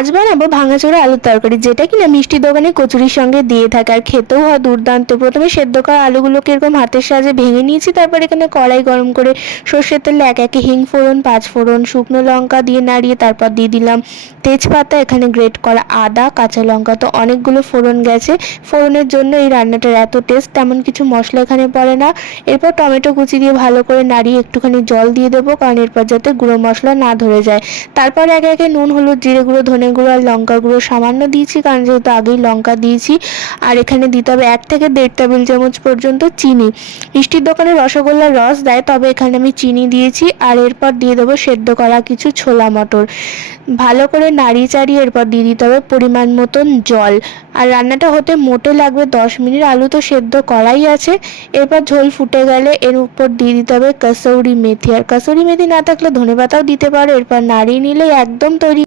আজ বানাবো ভাঙাচোরা আলুর তরকারি, যেটা কিনা মিষ্টি দোকানে কচুরির সঙ্গে দিয়ে থাকে আর খেতেও হয় দুর্দান্ত। প্রথমে সেদ্ধ করা আলুগুলোকে এরকম হাতের সাহায্যে ভেঙে নিয়েছি। তারপর এখানে কড়াই গরম করে সর্ষের তেলে এক একে হিং ফোড়ন, পাঁচ ফোড়ন, শুকনো লঙ্কা দিয়ে নাড়িয়ে তারপর দিয়ে দিলাম তেজপাতা, এখানে গ্রেট করা আদা, কাঁচা লঙ্কা। তো অনেকগুলো ফোড়ন গেছে। ফোড়নের জন্য এই রান্নাটার এত টেস্ট, তেমন কিছু মশলা এখানে পড়ে না। এরপর টমেটো কুচি দিয়ে ভালো করে নাড়িয়ে একটুখানি জল দিয়ে দেবো, কারণ এরপর যাতে গুঁড়ো মশলা না ধরে যায়। তারপর একে একে নুন, হলুদ, জিরে গুঁড়ো, ধনে গুঁড়ো আর লঙ্কা গুঁড়ো সামান্য দিয়েছি, কারণ যেহেতু আগেই লঙ্কা দিয়েছি। আর এখানে দিতে হবে 1 থেকে 1.5 টেবিল চামচ পর্যন্ত চিনি। মিষ্টির দোকানে রসগোল্লার রস দেয়, তবে এখানে আমি চিনি দিয়েছি। আর এরপর দিয়ে দেবো সেদ্ধ করা কিছু ছোলা মটর। ভালো করে নাড়িয়ে চাড়িয়ে এরপর দিয়ে দিতে হবে পরিমাণ মতন জল। আর রান্নাটা হতে মোটে লাগবে 10 মিনিট। আলু তো সেদ্ধ করাই আছে। এরপর ঝোল ফুটে গেলে এর উপর দিয়ে দিতে হবে কাসুরি মেথি, আর কাসুরি মেথি না থাকলে ধনেপাতাও দিতে পারো। এরপর নাড়িয়ে নিলেই একদম তৈরি।